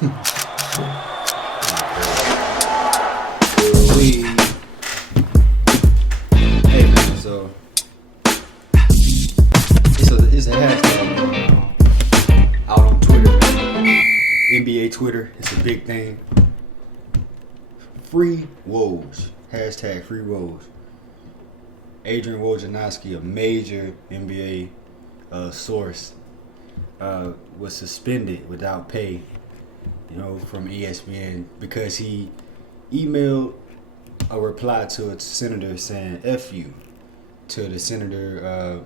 Hey man, so it's a hashtag going on out on Twitter, NBA Twitter. It's a big thing. Free Woj. Hashtag free Woj. Adrian Wojnarowski, a major NBA source, was suspended without pay, from ESPN because he emailed a reply to a senator saying "F you" to the senator.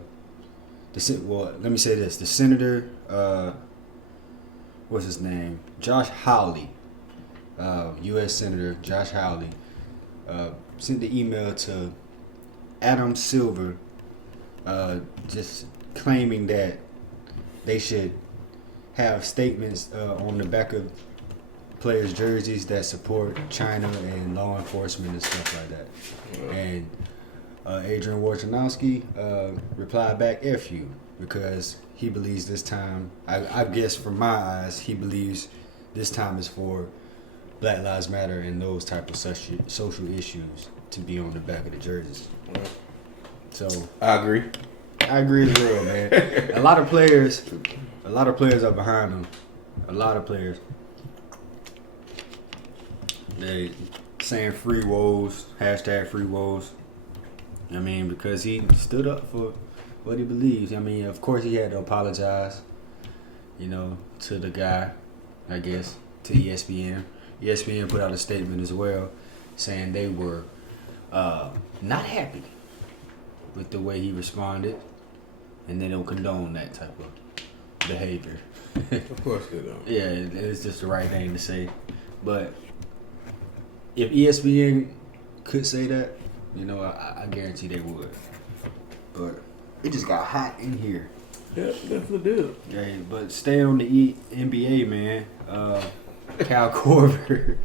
Let me say this: the senator, what's his name? Josh Hawley, U.S. Senator Josh Hawley, sent the email to Adam Silver, just claiming that they should have statements on the back of players' jerseys that support China and law enforcement and stuff like that. Yeah. And Adrian Wojnarowski replied back, "F you," because he believes this time, I guess from my eyes, he believes this time is for Black Lives Matter and those type of social issues to be on the back of the jerseys. Yeah. So I agree as well, man. A lot of players are behind him. A lot of players. They saying free woes, hashtag free woes. I mean, because he stood up for what he believes. I mean, of course he had to apologize, to the guy, I guess, to ESPN. ESPN put out a statement as well saying they were not happy with the way he responded, and they don't condone that type of behavior. Of course they don't. Yeah, it's just the right thing to say. But if ESPN could say that, I guarantee they would. But it just got hot in here. Yeah, definitely did. Yeah, but staying on the NBA, man. Kyle Korver,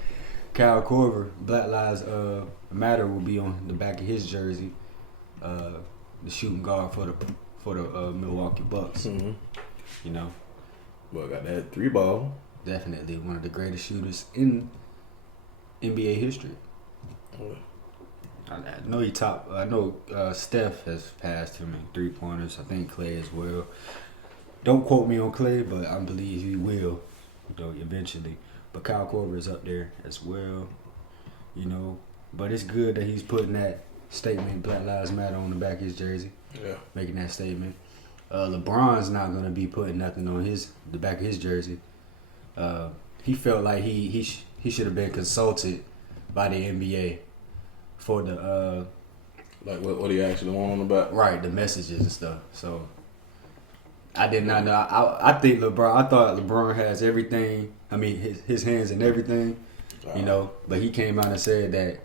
Black Lives Matter will be on the back of his jersey. The shooting guard for the Milwaukee Bucks. Mm-hmm. Well, got that 3-ball. Definitely one of the greatest shooters in NBA history. Oh. I know Steph has passed him in 3-pointers. I think Clay as well. Don't quote me on Clay, but I believe he will, eventually. But Kyle Korver is up there as well, But it's good that he's putting that statement, Black Lives Matter, on the back of his jersey. Yeah. Making that statement. LeBron's not going to be putting nothing on the back of his jersey. He felt like he should have been consulted by the NBA for the like what he actually want on the back. Right, the messages and stuff. So I did not know. I think I thought LeBron has everything. I mean, his hands in everything, But he came out and said that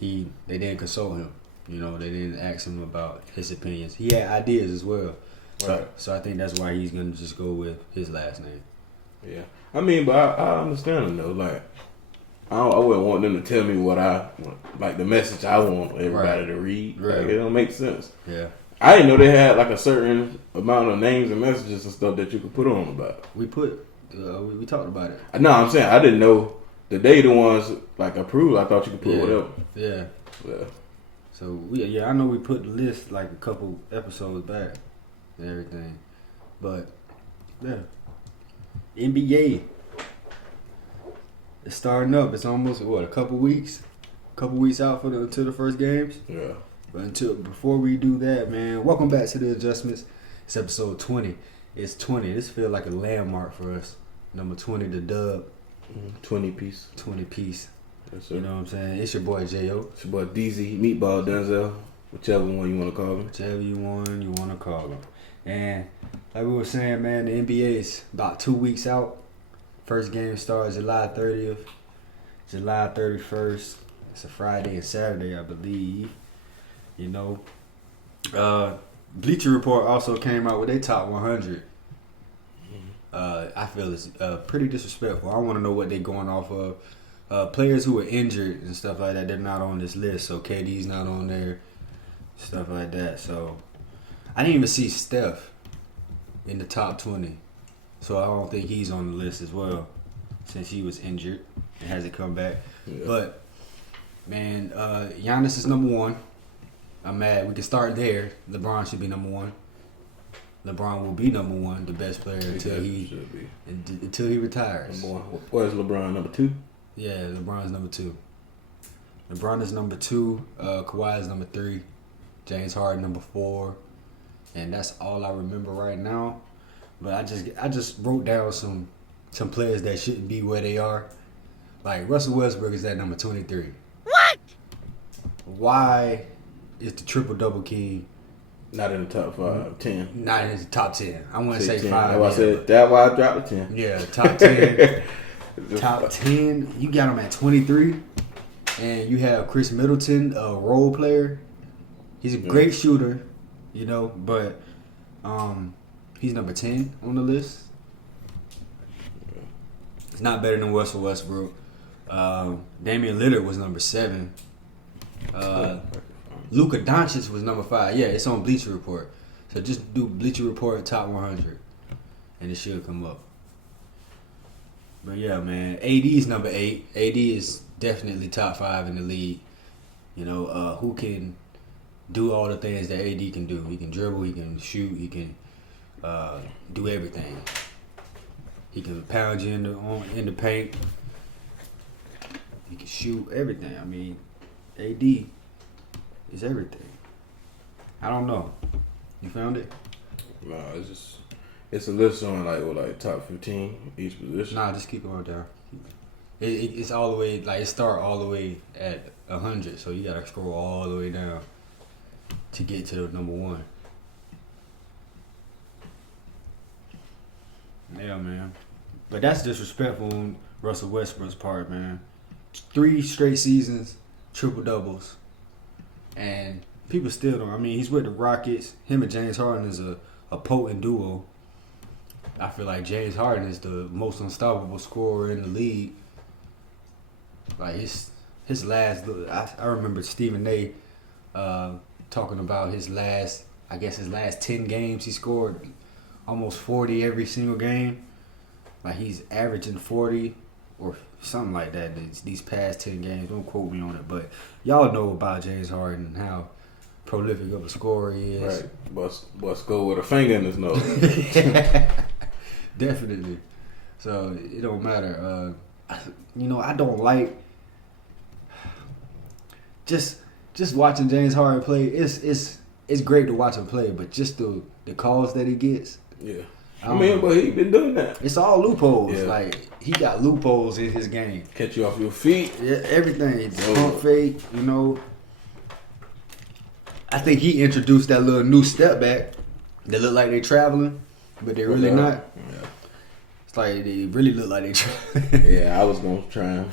they didn't consult him. They didn't ask him about his opinions. He had ideas as well. So I think that's why he's gonna just go with his last name. Yeah, I mean, but I understand him though. Like, I wouldn't want them to tell me what I want, like the message I want everybody to read. Right. Like, it don't make sense. Yeah. I didn't know they had like a certain amount of names and messages and stuff that you could put on about. We talked about it. No, I'm saying I didn't know that they the ones like approved. I thought you could put whatever. Yeah. Yeah. So I know we put the list like a couple episodes back and everything, but yeah, NBA. It's starting up. It's almost a couple weeks out until the first games. Yeah. But before we do that, man, welcome back to the Adjustments. It's episode 20. It's 20. This feels like a landmark for us. Number 20, the dub. 20 piece. 20 piece. Yes, sir. You know what I'm saying? It's your boy J.O. It's your boy DZ, Meatball Denzel, whichever one you want to call him. Whichever you want to call him. And like we were saying, man, the NBA is about 2 weeks out. First game starts July 30th, July 31st. It's a Friday and Saturday, I believe. Bleacher Report also came out with their top 100. I feel it's pretty disrespectful. I want to know what they're going off of. Players who are injured and stuff like that, they're not on this list. So KD's not on there, stuff like that. So I didn't even see Steph in the top 20. So I don't think he's on the list as well. since he was injured and hasn't come back. Yeah. But man, Giannis is number one. I'm mad. We can start there. LeBron should be number one. LeBron will be number one, the best player until he retires. What is LeBron, number 2? Yeah, LeBron's number 2. LeBron is number 2. Kawhi is number 3. James Harden number 4. And that's all I remember right now. But I just wrote down some players that shouldn't be where they are. Like Russell Westbrook is at number 23. What? Why is the triple-double king not in the top 5, 10? Not in the top 10. I want to say 10. 5. That's why I dropped the 10. Yeah, top 10. Top 10. You got him at 23. And you have Chris Middleton, a role player. He's a great shooter, but he's number 10 on the list. It's not better than Russell Westbrook. Damian Lillard was number 7. Luka Doncic was number 5. Yeah, it's on Bleacher Report. So just do Bleacher Report top 100, and it should come up. But yeah, man, AD is number 8. AD is definitely top 5 in the league. Who can do all the things that AD can do? He can dribble, he can shoot, he can do everything. He can pound you in the paint. He can shoot everything. I mean, AD is everything. I don't know. You found it? No, it's a list on like top 15 each position. Nah, just keep going down. It's all the way, it start all the way at 100, so you gotta scroll all the way down to get to the number 1. Yeah, man. But that's disrespectful on Russell Westbrook's part, man. 3 straight seasons, triple doubles, and people still don't. I mean, he's with the Rockets. Him and James Harden is a potent duo. I feel like James Harden is the most unstoppable scorer in the league. Like his last, I remember Stephen A. Talking about his last 10 games. He scored almost 40 every single game. Like he's averaging 40 or something like that these past 10 games. Don't quote me on it, but y'all know about James Harden and how prolific of a scorer he is. Right, but go with a finger in his nose. Definitely. So it don't matter. I don't like just watching James Harden play. It's great to watch him play, but just the calls that he gets. Yeah. But he been doing that. It's all loopholes. Yeah. Like he got loopholes in his game. Catch you off your feet. Yeah, everything. Pump fake. I think he introduced that little new step back. They look like they traveling, but they're really not. Yeah. It's like they really look like they traveling. Yeah, I was gonna try and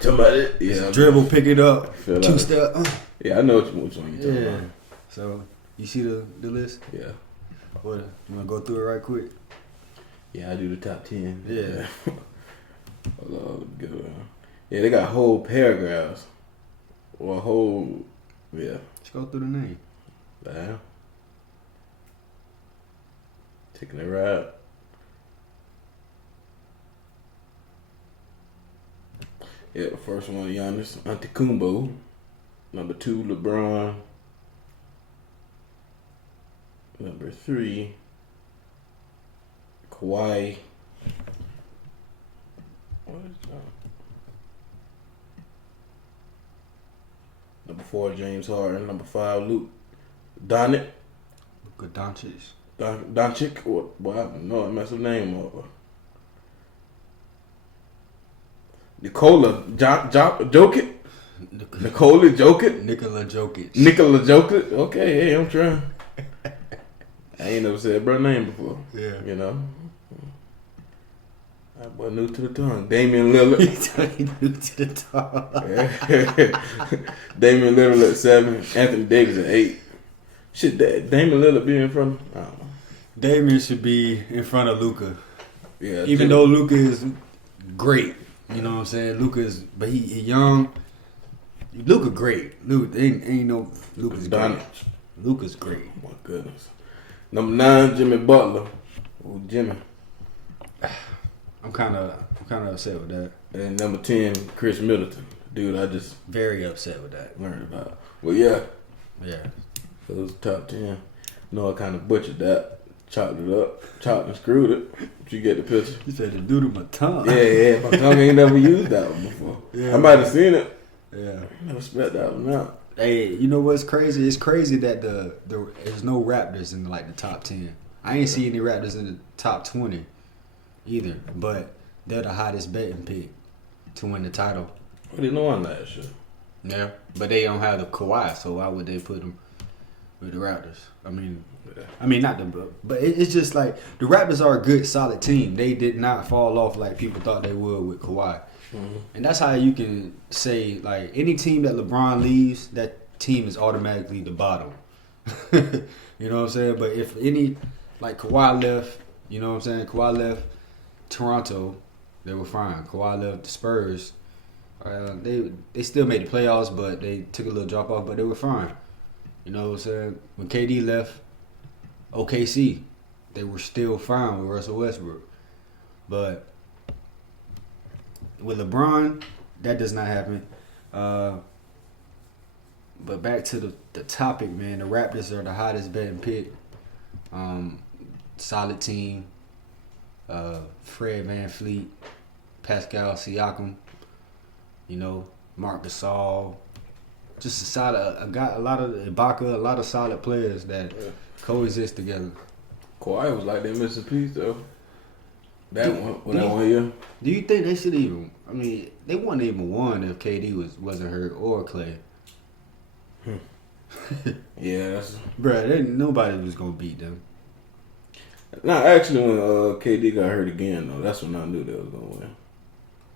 somebody. Yeah, dribble, pick it up, 2-step. Yeah, I know which one you're talking about. So you see the list? Yeah. What? You wanna go through it right quick? Yeah, I do the top 10. Yeah. Hold on, good. Yeah, they got whole paragraphs. Or whole, yeah. Let's go through the name. Damn. Taking it right. Yeah, the first one, Giannis Antetokounmpo. Number 2, LeBron. Number 3, Kawhi. What is that? Number 4, James Harden. Number 5, Luke Doncic. Luka Doncic. Doncic. Boy, I don't know. I messed the name up. Nikola Jokic. Nikola Jokic. Nikola Jokic. Nikola Jokic. Okay, hey, I'm trying. I ain't never said bro name before. Yeah. That boy new to the tongue. Damian Lillard. New to the tongue. Damian Lillard at 7. Anthony Davis at 8. Shit, Damian Lillard be in front? I don't know. Damian should be in front of Luka. Yeah. Even though Luka is great. You know what I'm saying? But he young. Luka great. Luka ain't no Luka's great. Luka's great. Oh my goodness. Number 9, Jimmy Butler. Oh, Jimmy. I'm kind of upset with that. And number 10, Chris Middleton. Dude, I just very upset with that. Learned about. Well, yeah. Yeah. So it was top 10. No, I kind of butchered that. Chopped it up. Chopped and screwed it. But you get the picture. You said the dude with my tongue. Yeah. My tongue ain't never used that one before. Yeah, I might have seen it. Yeah. I never spelled that one out. Hey, you know what's crazy? It's crazy that there's no Raptors in like the top 10. I ain't see any Raptors in the top 20 either. But they're the hottest betting pick to win the title. Well, they won last year. Yeah, but they don't have the Kawhi, so why would they put them with the Raptors? I mean, not the, but it's just like the Raptors are a good, solid team. They did not fall off like people thought they would with Kawhi, and that's how you can say like any team that LeBron leaves, that team is automatically the bottom. You know what I'm saying? But if any like Kawhi left, you know what I'm saying? Kawhi left Toronto, they were fine. Kawhi left the Spurs. They still made the playoffs, but they took a little drop off, but they were fine. You know what I'm saying? When KD left OKC, they were still fine with Russell Westbrook. But with LeBron, that does not happen. But back to the topic, man. The Raptors are the hottest betting pick. Solid team. Fred VanVleet, Pascal Siakam. You know, Marc Gasol, just a lot of Ibaka, a lot of solid players that coexist together. Kawhi was like their missing piece though. That one year. Do you think they should even? I mean, they wouldn't even won if KD wasn't hurt or Clay. Yeah, that's. Bruh, nobody was gonna beat them. No, actually, when KD got hurt again, though, that's when I knew they was gonna win.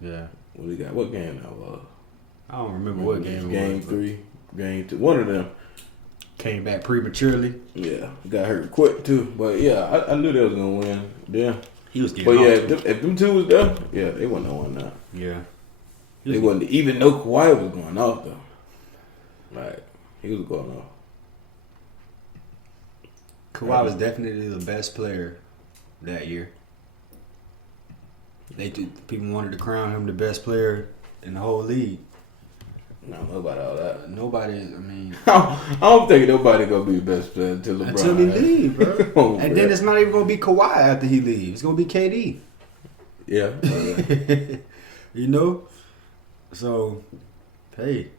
Yeah. What game that was? I don't remember what game it was. Game 3, Game 2. One of them. Came back prematurely. Yeah. Got hurt quick, too. But, yeah, I knew they was going to win. Yeah. He was getting But, yeah, if them two was there, yeah, they wouldn't have won that. Yeah. They wouldn't even know Kawhi was going off, though. Like, he was going off. Kawhi was definitely the best player that year. People wanted to crown him the best player in the whole league. No, nobody all that. Nobody, I mean... I don't think nobody going to be the best player until LeBron. Until he leave, bro. And then it's not even going to be Kawhi after he leaves. It's going to be KD. Yeah. You know? So, hey.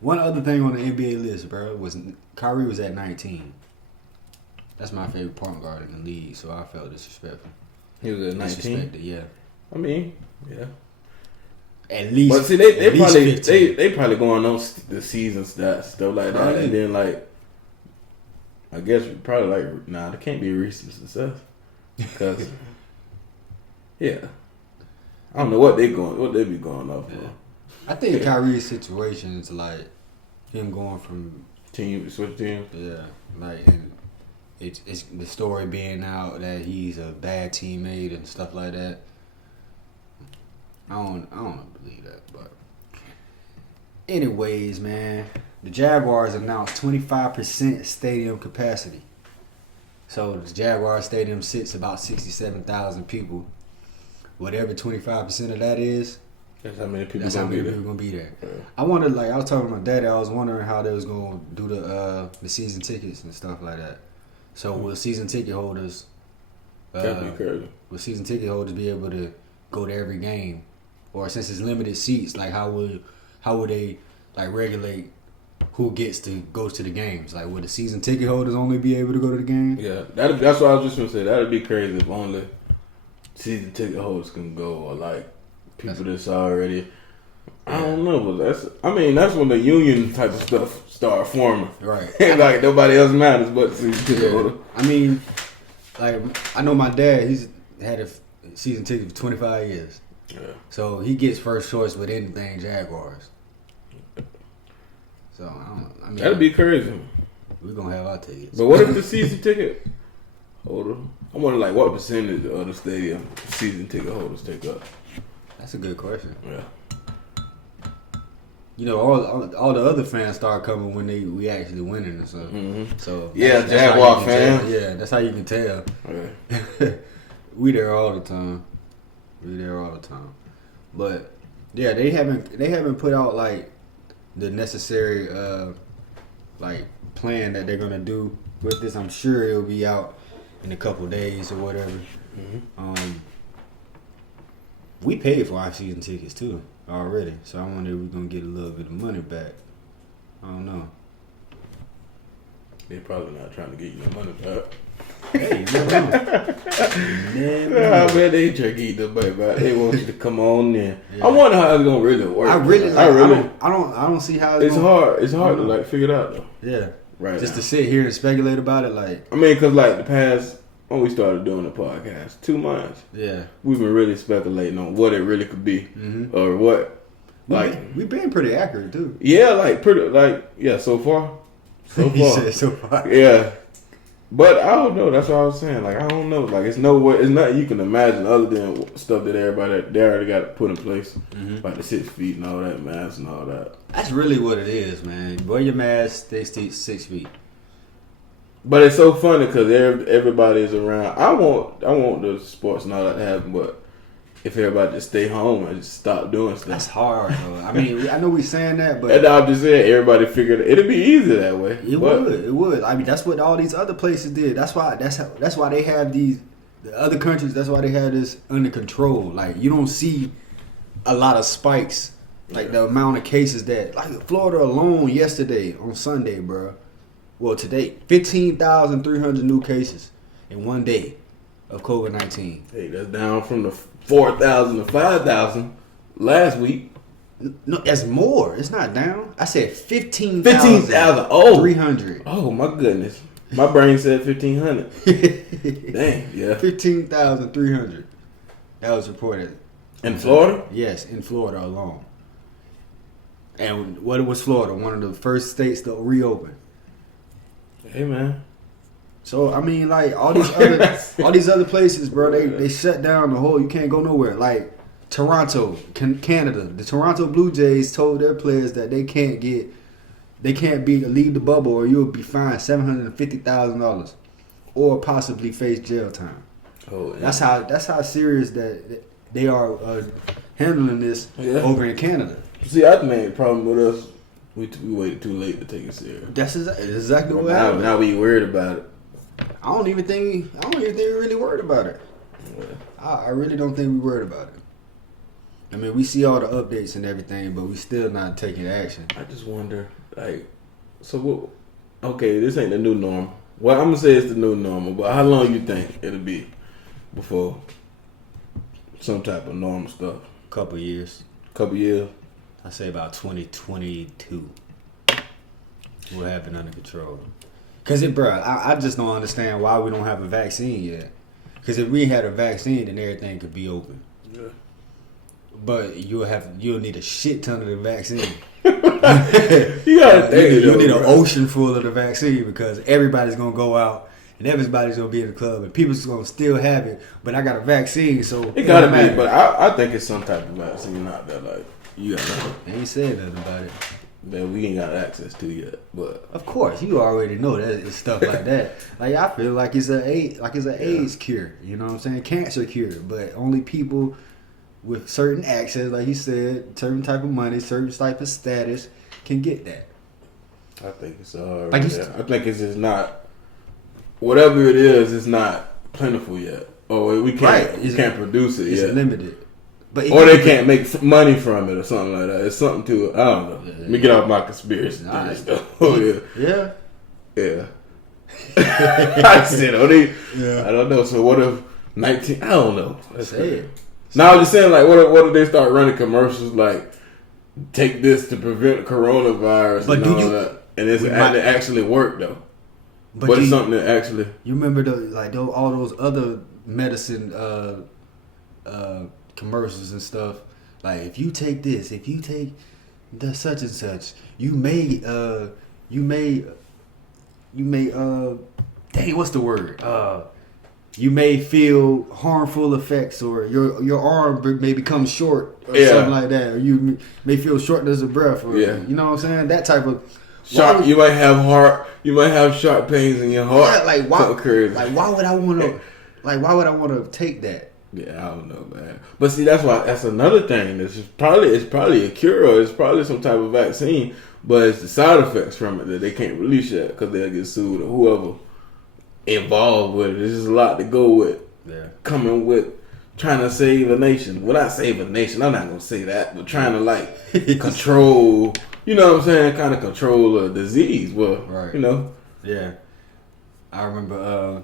One other thing on the NBA list, bro, was Kyrie was at 19. That's my favorite point guard in the league, so I felt disrespectful. He was at 19? Yeah. I mean, yeah. At least. But see, they probably going on the season stats, stuff like that, and then like, I guess probably like, nah, there can't be a recent success, because, yeah, I don't know what they be going off for. I think Kyrie's situation is like him going from switch teams. Yeah, like and it's the story being out that he's a bad teammate and stuff like that. I don't believe that, but anyways, man, the Jaguars announced 25% stadium capacity. So the Jaguar Stadium sits about 67,000 people. Whatever 25% of that is, that's how many people gonna be there. Yeah. I wondered, like I was talking to my daddy, I was wondering how they was gonna do the season tickets and stuff like that. So will season ticket holders will season ticket holders be able to go to every game? Or since it's limited seats, like how would they like regulate who gets to go to the games? Like would the season ticket holders only be able to go to the game? Yeah, that's what I was just gonna say. That'd be crazy if only season ticket holders can go, or like people that's already. I don't know, but that's when the union type of stuff start forming. Right. Like nobody else matters but season ticket holder. I mean, like I know my dad. He's had a season ticket for 25 years. Yeah. So he gets first choice with anything Jaguars. So I mean that'd be crazy. We're gonna have our tickets. But what if the season ticket holder? I wonder like what percentage of the stadium season ticket holders take up. That's a good question. Yeah. You know, all the other fans start coming when we actually winning and stuff. Mm-hmm. So yeah, Jaguar fans. Yeah, that's how you can tell. Okay. We there all the time. We there all the time. But yeah, they haven't put out like the necessary like plan that they're gonna do with this. I'm sure it'll be out in a couple days or whatever. Mm-hmm. We paid for our season tickets too already, so I wonder if we're gonna get a little bit of money back. I don't know. They're probably not trying to get you no money back. Hey, you know. I bet they try to get the money back. They want you to come on in. Yeah. I wonder how it's gonna really work. I don't see how it's hard. It's hard to like figure it out though. Yeah, right. Just now. to sit here and speculate about it, like I mean, cause like the past when we started doing the podcast, 2 months. Yeah, we've been really speculating on what it really could be, or what. We've been pretty accurate too. Yeah, so far. You said so far. Yeah. But I don't know. That's what I was saying. Like, I don't know. Like, it's nothing you can imagine other than stuff that they already got put in place. Mm-hmm. Like the 6 feet and all that, masks and all that. That's really what it is, man. Wear your mask, stay 6 feet. But it's so funny because everybody is around. I want the sports and all that to happen, but if everybody just stay home and just stop doing stuff. That's hard, though. I mean, I know we saying that, but... And I'm just saying, everybody figured it'd be easy that way. It would. I mean, that's what all these other places did. That's why they have the other countries, that's why they have this under control. Like, you don't see a lot of spikes. Like, the amount of cases that... Like, Florida alone yesterday, on Sunday, bro. Well, today, 15,300 new cases in one day of COVID-19. Hey, that's down from the 4,000 to 5,000 last week. No, that's more. It's not down. I said 15,000. 15,000. Oh, 300. Oh my goodness. My brain said 1,500. Dang, yeah. 15,300. That was reported. In Florida? Yes, in Florida alone. And what was Florida? One of the first states to reopen. Hey, man. So I mean, like all these other places, bro, they shut down the whole. You can't go nowhere. Like Toronto, Canada, the Toronto Blue Jays told their players that they can't leave the bubble, or you'll be fined $750,000, or possibly face jail time. Oh, yeah. That's how serious that they are handling this over in Canada. See, I think the problem with us, we waited too late to take it serious. That's exactly what happened. Now we worried about it. I don't even think we're really worried about it. Yeah. I really don't think we're worried about it. I mean, we see all the updates and everything, but we still not taking action. I just wonder, like, so what? Okay, this ain't the new normal. Well, I'm gonna say it's the new normal, but how long you think it'll be before some type of normal stuff? Couple years. I say about 2022. We'll have it under control. Cause I just don't understand why we don't have a vaccine yet. Cause if we had a vaccine, then everything could be open. Yeah. But you'll need a shit ton of the vaccine. You need an ocean full of the vaccine because everybody's gonna go out and everybody's gonna be in the club and people's gonna still have it. But I got a vaccine, so it gotta be. But I think it's some type of vaccine out there. Like you got nothing. They ain't saying nothing about it. That we ain't got access to yet, but of course you already know that it's stuff like that. Like I feel like it's an AIDS cure, you know what I'm saying? Cancer cure, but only people with certain access, like you said, certain type of money, certain type of status can get that. I think it's I think it's just not whatever it is. It's not plentiful yet, or we can't produce it yet. It's limited. Or they can't make money from it or something like that. It's something to it. I don't know. Yeah. Let me get off my conspiracy theory stuff. Oh, yeah. Yeah. I said, I don't know. So what if 19... I don't know. Let's say it. Now I'm just saying, like, what if they start running commercials like, take this to prevent coronavirus and all that? And it actually work, though. But it's something that actually... You remember all those other medicine... commercials and stuff, like if you take this, if you take the such and such, you may dang, what's the word? You may feel harmful effects, or your arm may become short, or something like that, or you may feel shortness of breath, or you know what I'm saying? That type of sharp. You might have sharp pains in your heart. Why would I want to take that? Yeah, I don't know, man. But see, that's another thing. It's probably a cure or it's probably some type of vaccine, but it's the side effects from it that they can't release yet because they'll get sued or whoever involved with it. There's just a lot to go with. Yeah. Coming with trying to save a nation. Well, not save a nation. I'm not gonna say that, but trying to like control. You know what I'm saying? Kind of control a disease. Well, right. You know. Yeah. I remember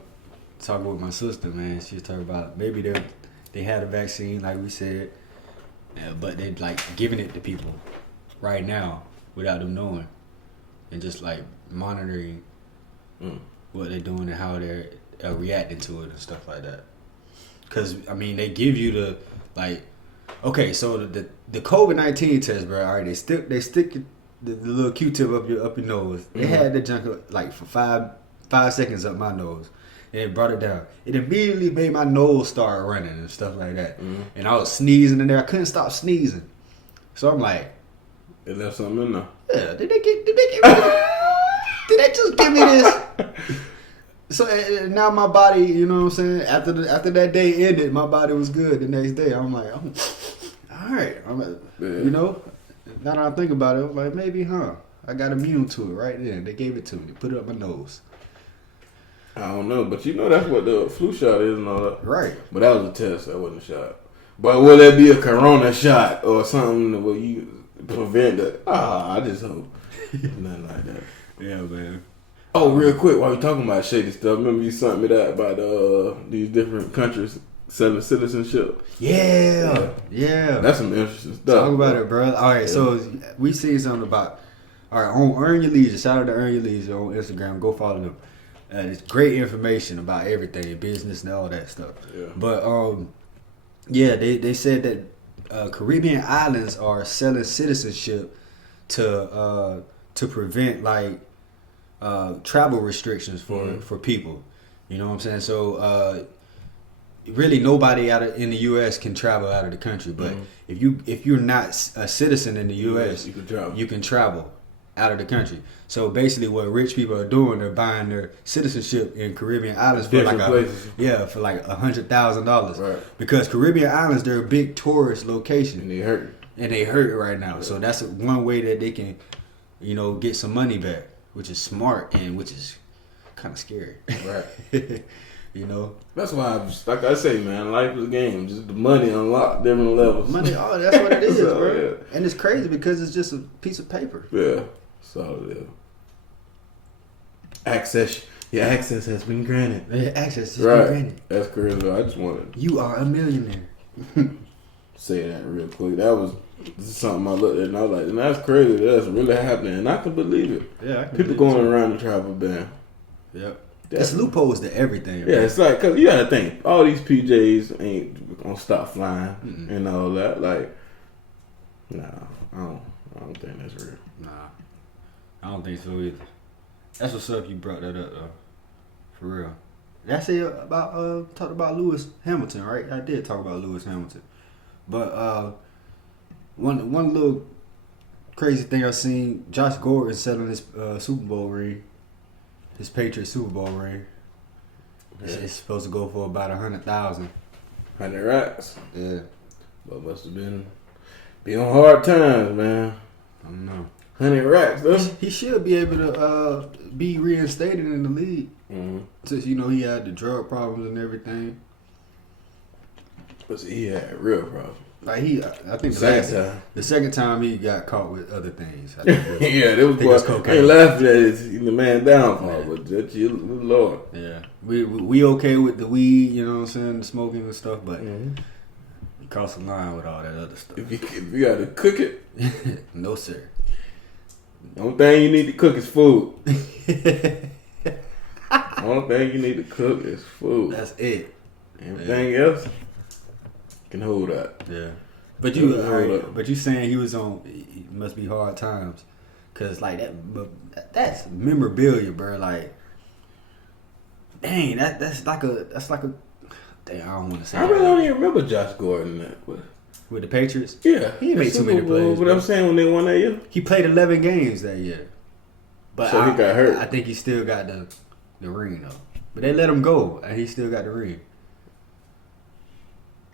talking with my sister, man. She was talking about maybe they had a vaccine, like we said, but they like giving it to people right now without them knowing, and just like monitoring what they're doing and how they're reacting to it and stuff like that. Because I mean, they give you the like, okay, so the COVID-19 test, bro. All right, they stick the little Q-tip up your nose. They had the junk like for five seconds up my nose. And it brought it down. It immediately made my nose start running and stuff like that. And I was sneezing in there. I couldn't stop sneezing. So I'm like, they left something in there. Yeah, did they give me did they just give me this? So now my body, you know what I'm saying? After that day ended, my body was good the next day. I'm like, all right. I'm like, you know, now that I think about it, I'm like, maybe, I got immune to it right then. They gave it to me. Put it up my nose. I don't know, but you know that's what the flu shot is and all that. Right. But that was a test. That wasn't a shot. But will there be a corona shot or something where you prevent it? I just hope. Nothing like that. Yeah, man. Oh, real quick, while we talking about shady stuff, remember you sent me that about these different countries selling citizenship? Yeah. That's some interesting stuff. Talk about it, bro. All right, so we see something about, all right, on Earn Your Leisure. Shout out to Earn Your Leisure on Instagram. Go follow them. It's great information about everything, business and all that stuff. Yeah. But they said that Caribbean islands are selling citizenship to prevent like travel restrictions for people. You know what I'm saying? So really nobody in the U.S. can travel out of the country. But if you're not a citizen in the U.S., you can travel out of the country. So basically, what rich people are doing, they're buying their citizenship in Caribbean islands for like $100,000. Right. Because Caribbean islands, they're a big tourist location, And they hurt right now. Yeah. So that's one way that they can, get some money back, which is smart and which is kind of scary. Right. That's why, like I say, man, life is a game. Just the money unlock different levels. Money, that's what it is, bro. Yeah. And it's crazy because it's just a piece of paper. Yeah. So, access has been granted. Yeah, access has been granted. That's crazy. I just wanted. You are a millionaire. Say that real quick. This is something I looked at and I was like, and that's crazy. That's really happening, and I can believe it. Yeah, people going around the travel ban. Yep. It's loopholes to everything. Yeah, it's like, cause you gotta think, all these PJs ain't gonna stop flying and all that. Like, nah, I don't think that's real. Nah, I don't think so either. That's what's up. You brought that up though, for real. Did I say about talked about Lewis Hamilton, right? I did talk about Lewis Hamilton, but one little crazy thing I seen: Josh Gordon selling his Super Bowl ring. His Patriots Super Bowl ring. It's supposed to go for about 100,000. 100 racks. Yeah. But must have be on hard times, man. I don't know. 100 racks, though. He should be able to be reinstated in the league. Since he had the drug problems and everything. But see, he had real problems. Like I think the second time he got caught with other things. Yeah, there was cocaine. I ain't laughing at the man downfall, but that's your Lord. Yeah, we okay with the weed, you know what I'm saying, the smoking and stuff, but you cross the line with all that other stuff. If you got to cook it, no sir. The only thing you need to cook is food. The only thing you need to cook is food. That's it. Everything else can hold up. Yeah, but you saying he was on? It must be hard times, cause like that's memorabilia, bro. Like, dang, that's like a. Dang, I don't want to say. I really don't even remember Josh Gordon with the Patriots. Yeah, he made too many plays. But I'm saying when they won that year, he played 11 games that year. But so he got hurt. I think he still got the ring though. But they let him go, and he still got the ring.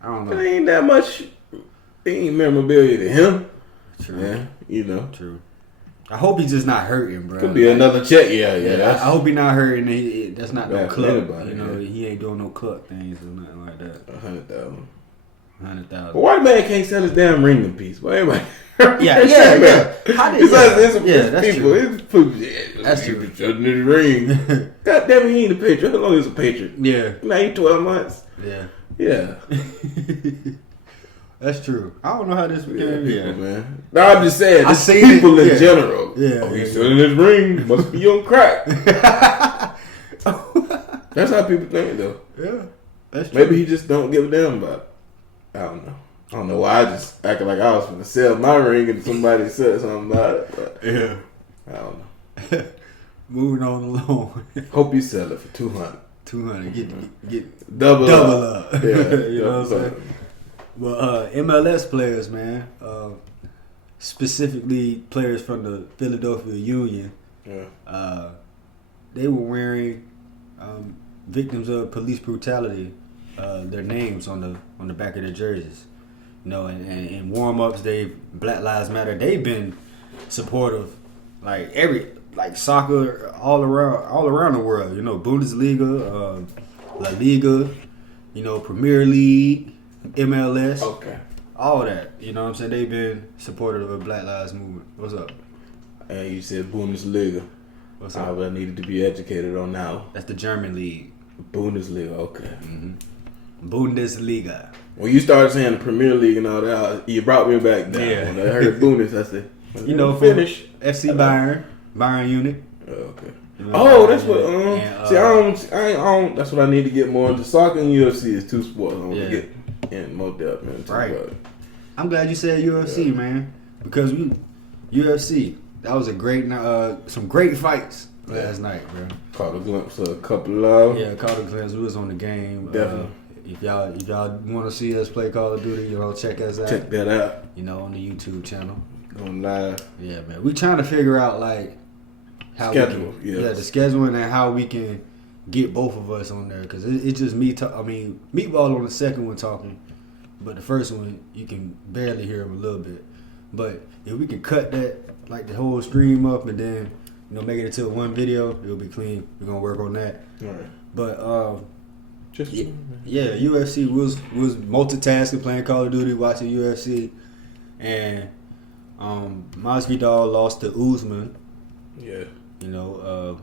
I don't know. It ain't that much. It ain't memorabilia to him. True. Yeah, you know. True. I hope he's just not hurting, bro. Could be another check. Yeah. I hope he's not hurting. That's not no club. Anybody, you know, he ain't doing no club things or nothing like that. 100,000. 100,000. But why the man can't sell his damn ring in peace? Why everybody? Yeah. How did that's people. true. It's people. That's true. Shutting his ring. God damn it, he ain't a Patriot. How long is a Patriot? Yeah. Now he 12 months. Yeah. That's true. I don't know how this became. People, man. No, I'm just saying. Just people in general. Oh, he's selling his ring. Must be on crack. That's how people think, though. Yeah. That's true. Maybe he just don't give a damn about it. I don't know. I don't know why I just acted like I was going to sell my ring and somebody said something about it. But yeah. I don't know. Moving on along. Hope you sell it for 200. 200. Get double up. Yeah. You know what I'm saying? Well, MLS players, man. Specifically players from the Philadelphia Union. Yeah. They were wearing victims of police brutality. Their names on the back of their jerseys. You know, and in warm-ups, Black Lives Matter. They've been supportive, like soccer all around the world. You know, Bundesliga, La Liga, you know, Premier League, MLS, Okay. all that. You know what I'm saying? They've been supportive of the Black Lives Movement. What's up? And you said Bundesliga. What's I up? would needed to be educated on now. That's the German league. Bundesliga, okay. Mm-hmm. Bundesliga. When you started saying the Premier League and all that, you brought me back down. Yeah. When I heard Bundes, I said, You know, finish. FC Bayern unit. Okay. You know, Oh, that's what. and, see, I don't. That's what I need to get more into. Soccer and UFC is two sports. I want to get in more depth into. Right. I'm glad you said UFC, man, because UFC. That was a great, some great fights last night, bro. Caught a glimpse of a couple of. Yeah, caught a glimpse. We was on the game. Definitely. If y'all want to see us play Call of Duty, you know, check us out. Check that out. You know, on the YouTube channel. Going live. Yeah, man. We trying to figure out like how Schedule. we can, the scheduling and how we can get both of us on there, because it's just me. Meatball on the second one talking, but the first one you can barely hear him a little bit. But if we can cut that, like the whole stream up, and then make it into one video, it'll be clean. We're gonna work on that. All right. But yeah, UFC was multitasking, playing Call of Duty, watching UFC, and Masvidal lost to Usman. Yeah. You know,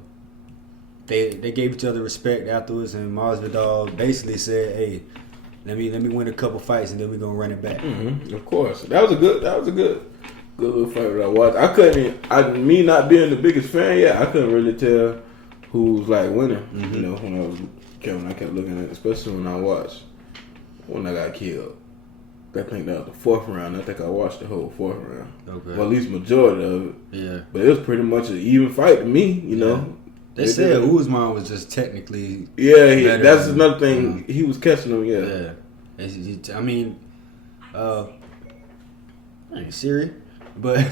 they gave each other respect afterwards, and Masvidal basically said, "Hey, let me win a couple fights, and then we're gonna run it back." Mm-hmm. Of course, that was a good little fight that I watched. I couldn't, me not being the biggest fan yet, I couldn't really tell who was like winning. Mm-hmm. You know, when I kept looking at it, especially when I watched when I got killed. I think that was the fourth round. I think I watched the whole fourth round. Okay. Well, at least majority of it. Yeah. But it was pretty much an even fight to me, you know. They said Usman was just technically that's another thing. He was catching them, Yeah. I mean, I ain't serious, but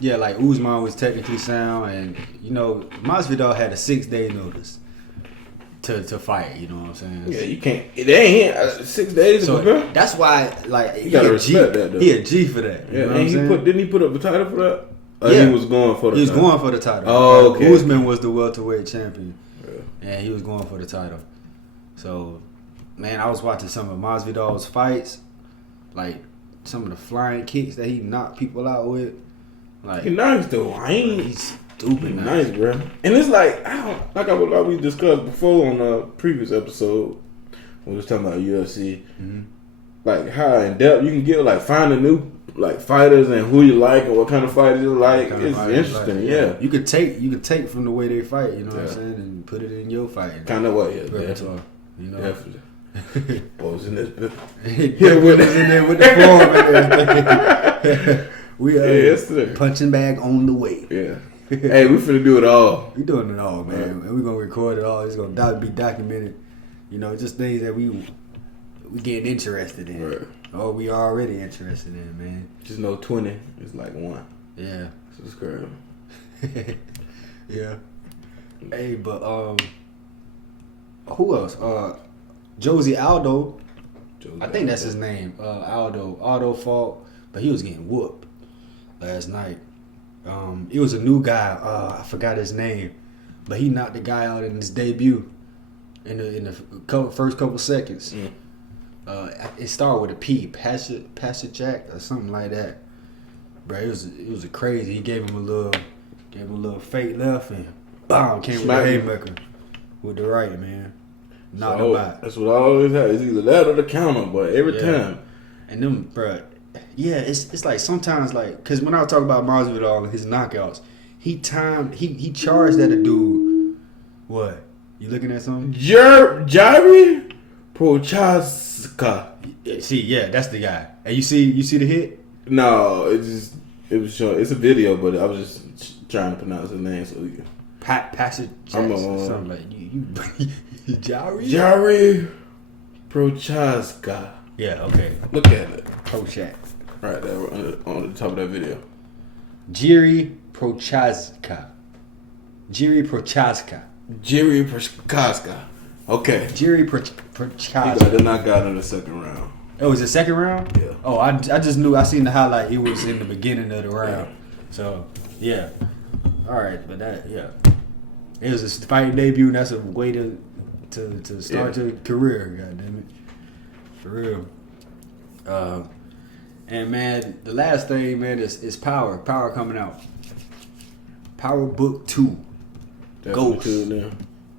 like Usman was technically sound, and Masvidal had a 6-day notice to fight. You know what I'm saying? Yeah, you can't. It ain't 6 days. So to prepare. that's why, like, you gotta respect that. Though. He a G for that. Yeah, you know what I'm saying? Didn't he put up the title for that? Yeah. He was going for the title. He was going for the title. Oh, okay. Usman was the welterweight champion, and he was going for the title. So, man, I was watching some of Masvidal's fights, like some of the flying kicks that he knocked people out with. Like, He's nice though. He's stupid nice, bro. And it's like like we discussed before on a previous episode when we was talking about UFC. Mm-hmm. Like how in depth you can get, like finding new like fighters and who you like and what kind of fighters you like. It's interesting, yeah. You could take from the way they fight, you know what I'm saying, and put it in your fight. Kind of what, repertoire, you know. Definitely. Boys in this bit. With in there with the form. We punching bag on the way. Yeah. Hey, we finna do it all. We doing it all, man, and we gonna record it all. It's gonna be documented. Just things that we getting interested in. Right. Oh, we already interested in, man. Just know 20 is like 1. Yeah. Subscribe. Yeah. Hey, but who else? Josie Aldo I think that's his name. Aldo Fault, but he was getting whooped last night. It was a new guy. I forgot his name, but he knocked the guy out in his debut in the first couple seconds. It started with a P, Pastor Jack or something like that. Bro, it was a crazy. He gave him a little fake left and boom, came with a haymaker with the right, man. Knocked him out. That's what I always have. It's either that or the counter, but every time. And them, bro. Yeah, it's like sometimes like because when I was talking about Masvidal and his knockouts, he charged at a dude. What? You looking at something? Jiri Prochazka. See, yeah, that's the guy. And you see the hit? No, it was showing. It's a video, but I was just trying to pronounce his name so we can. Passage something like you Jiri Prochazka. Yeah, okay. Look at it. Prochazka. Right there on the top of that video. Jiri Prochazka. Okay. Jiri Prochazka. He got the knockout in the second round. It was the second round? Yeah. Oh, I just knew. I seen the highlight. It was in the beginning of the round. So, yeah. All right, but it was a fighting debut, and that's a way to start your career, goddammit. For real. And man, the last thing, man, is Power. Power coming out. Power Book 2. Ghost.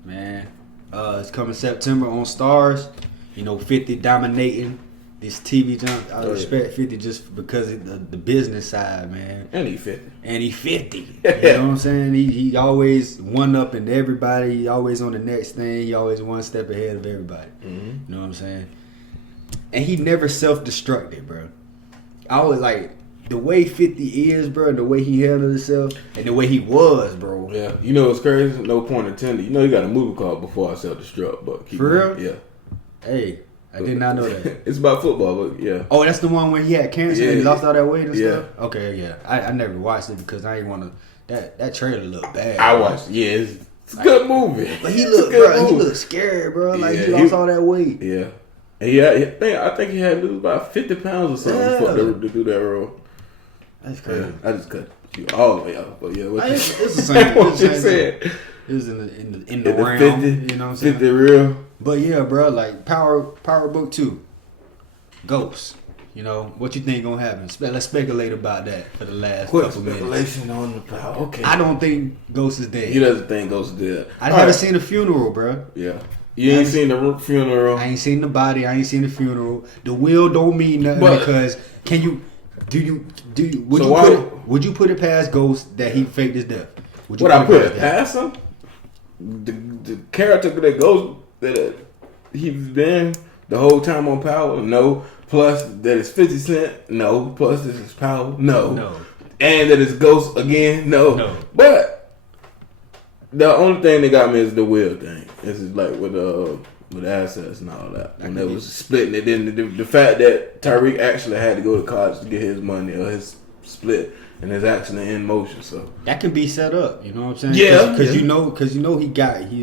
Man. It's coming September on Stars. 50 dominating this TV jump. I respect 50 just because of the business side, man. And he 50. You know what I'm saying? He always one up in everybody. He always on the next thing. He always one step ahead of everybody. Mm-hmm. You know what I'm saying? And he never self-destructed, bro. I was like, the way 50 is, bro, the way he handled himself, and the way he was, bro. Yeah. You know what's crazy? No point intended. You got a movie called Before I Self-Destruct, but keep for going. real? Yeah. Hey, I did not know that. It's about football, but yeah. Oh, that's the one where he had cancer and he lost all that weight and stuff? stuff? Okay, yeah. I never watched it because I didn't want to. That trailer looked bad. I watched it. Yeah, it's a good movie. But he looked scared, bro. Like he lost all that weight. Yeah. And I think he had to lose about 50 pounds or something to do that role. That's crazy. Yeah, I just cut you all the way out. But yeah, it's the same. What you said. It was in the realm. 50, you know what I'm saying? 50 real. But yeah, bro, like Power Book 2. Ghost. What you think gonna happen? Let's speculate about that for the last couple minutes. Speculation on the Power. Okay. I don't think Ghost is dead. He doesn't think Ghost is dead. I haven't seen the funeral, bro. Yeah. You ain't seen the funeral. I ain't seen the body. I ain't seen the funeral. The will don't mean nothing because would you put it past Ghost that he faked his death? Would I put it past him? The character that goes that he's been the whole time on Power, no. Plus that it's 50 Cent, no. Plus this is Power, no. And that it's Ghost again, no. But the only thing that got me is the will thing. This is like with assets and all that. When they was splitting it, then the fact that Tariq actually had to go to college to get his money or his split, and it's actually in motion. So that can be set up. You know what I'm saying? Yeah, because he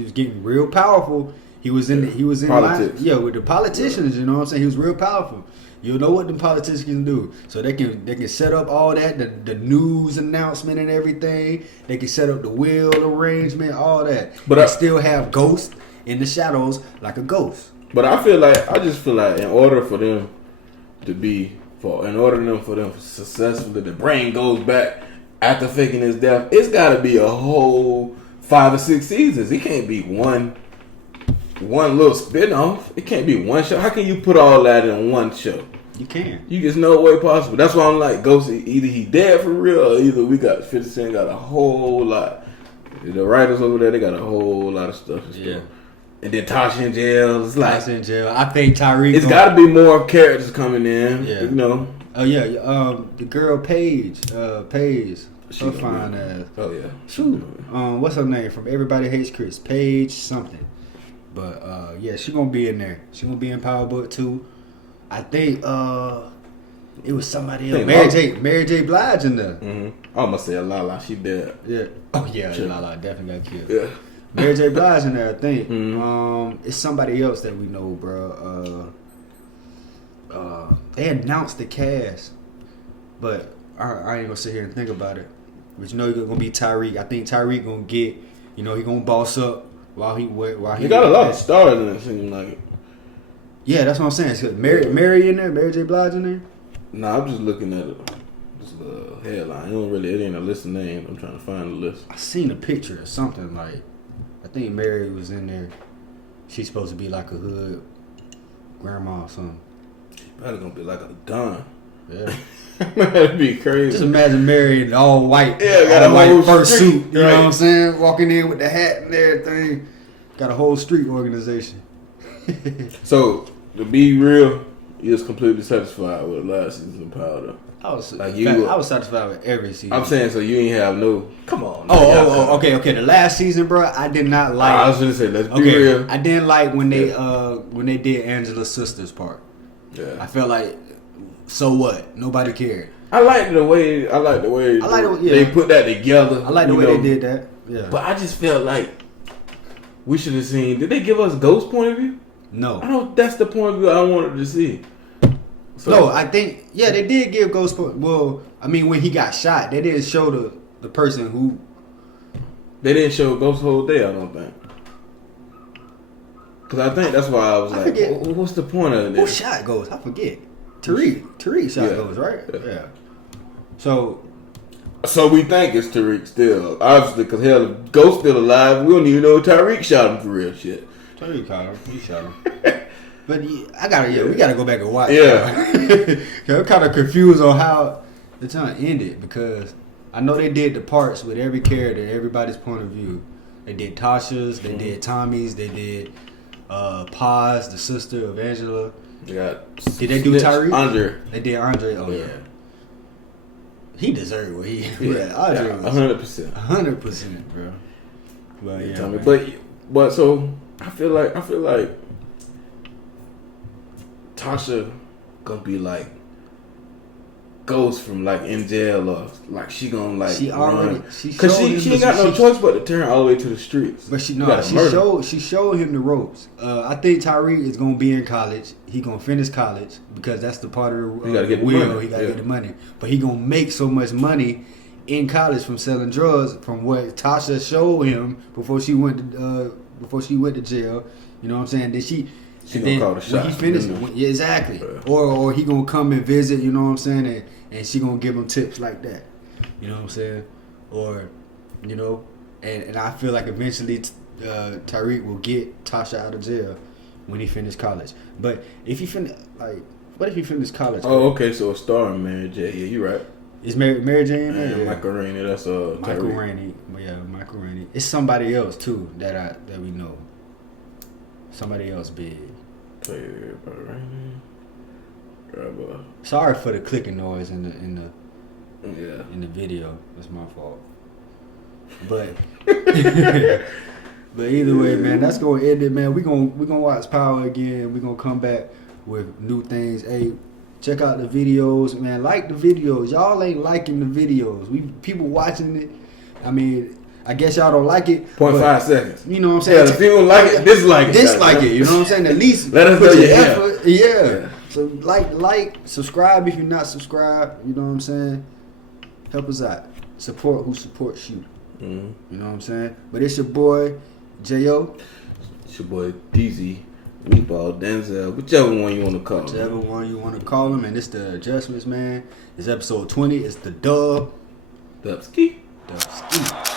was getting real powerful. He was in politics. With the politicians. You know what I'm saying? He was real powerful. You know what the politicians can do. So they can set up all that, the news announcement and everything. They can set up the will arrangement, all that. But I still have Ghost in the shadows like a ghost. But I just feel like in order for them successfully, the brain goes back after faking his death, it's got to be a whole 5 or 6 seasons. It can't be one little spin-off. It can't be one show. How can you put all that in one show? You can't. You just no way possible. That's why I'm like, Ghost, either he dead for real or either we got 50 Cent got a whole lot. The writers over there, they got a whole lot of stuff in store. And then Tasha in jail. It's like Tasha in jail. I think Tyreek. It's got to be more characters coming in. Yeah. Oh yeah. The girl Paige. Her fine ass. Oh yeah. Shoot. What's her name from Everybody Hates Chris? Paige something. But she gonna be in there. She gonna be in Power Book 2. I think it was somebody else. Mary J. Blige in there. Mm-hmm. I almost say Lala. She dead. Yeah. Oh yeah. Lala definitely got killed. Yeah. Mary J. Blige in there, I think. It's somebody else that we know, bro. they announced the cast, but I ain't gonna sit here and think about it. But you know, it's gonna be Tyreek. I think Tyreek gonna get, he gonna boss up while he got a lot of stars in it. Seems like. Yeah, that's what I'm saying. So Mary in there, Mary J. Blige in there. Nah, I'm just looking at it. Just the headline. It ain't a list of names. I'm trying to find the list. I seen a picture of something like. I think Mary was in there. She's supposed to be like a hood grandma or something. Probably gonna be like a Don. Yeah. That'd be crazy. Just imagine Mary in all white. Yeah, got a white whole first street, suit. You know what I'm saying? Walking in with the hat and everything. Got a whole street organization. So, to be real, you was completely satisfied with the last season of Power. I was satisfied with every season. I'm saying, so you ain't have no. Come on. Okay. The last season, bro, I did not like. I was gonna say, let's be real. I didn't like when they did Angela's sister's part. Yeah. I felt like, so what? Nobody cared. I like the way they put that together. I like the way they did that. Yeah. But I just felt like we should have seen. Did they give us Ghost's point of view? No. I don't. That's the point of view I wanted to see. So, no, I think they did give Ghost. Well, I mean, when he got shot, they didn't show the person who. They didn't show Ghost the whole day. I don't think. Because I think that's why I was what's the point of it? Who shot Ghost? I forget. Tariq shot Ghost, right? Yeah. So we think it's Tariq still, obviously, because hell, if Ghost still alive, we don't even know Tariq shot him for real shit. Tariq caught him. He shot him. But we gotta go back and watch. Yeah. I'm kind of confused on how the time ended because I know they did the parts with every character, everybody's point of view. They did Tasha's, they did Tommy's, they did Paz, the sister of Angela. Did they do Tyreek? Andre. They did Andre. Oh yeah. He deserved what he. Yeah, Andre 100%. 100%, bro. But yeah, but so I feel like Tasha gonna be like Ghost from like in jail or like she gonna like she already because she ain't got no choice but to turn all the way to the streets. But she showed him the ropes. I think Tyreek is gonna be in college. He gonna finish college because that's the part of the he gotta get the money. But he gonna make so much money in college from selling drugs from what Tasha showed him before she went to jail. You know what I'm saying? Then she gonna call the shots. When he finished, exactly. Yeah. Or he gonna come and visit. You know what I'm saying? And she gonna give him tips like that. You know what I'm saying? Or, and I feel like eventually Tyreek will get Tasha out of jail when he finished college. But if he what if he finished college? Oh, okay. So a star in Mary J. Yeah, you right. Is Mary J in there? Yeah, Michael Rainey. That's Michael Rainey. Yeah, Michael Rainey. It's somebody else too that we know. Somebody else big. Sorry for the clicking noise in the video. That's my fault. But either way, man, that's gonna end it, man. We gonna watch Power again. We gonna come back with new things. Hey, check out the videos, man. Like the videos. Y'all ain't liking the videos. People watching it. I mean, I guess y'all don't like it. 0.5 seconds. You know what I'm saying? Yeah, if you don't like it, dislike it. You know what I'm saying? At least let us know your effort. Yeah. So like, subscribe if you're not subscribed. You know what I'm saying? Help us out. Support who supports you. Mm-hmm. You know what I'm saying? But it's your boy J.O. It's your boy DZ, Meatball, Denzel, whichever one you want to call him. Whichever one you want to call him. And it's the Adjustments, man. It's episode 20. It's the Dubski. Dubski.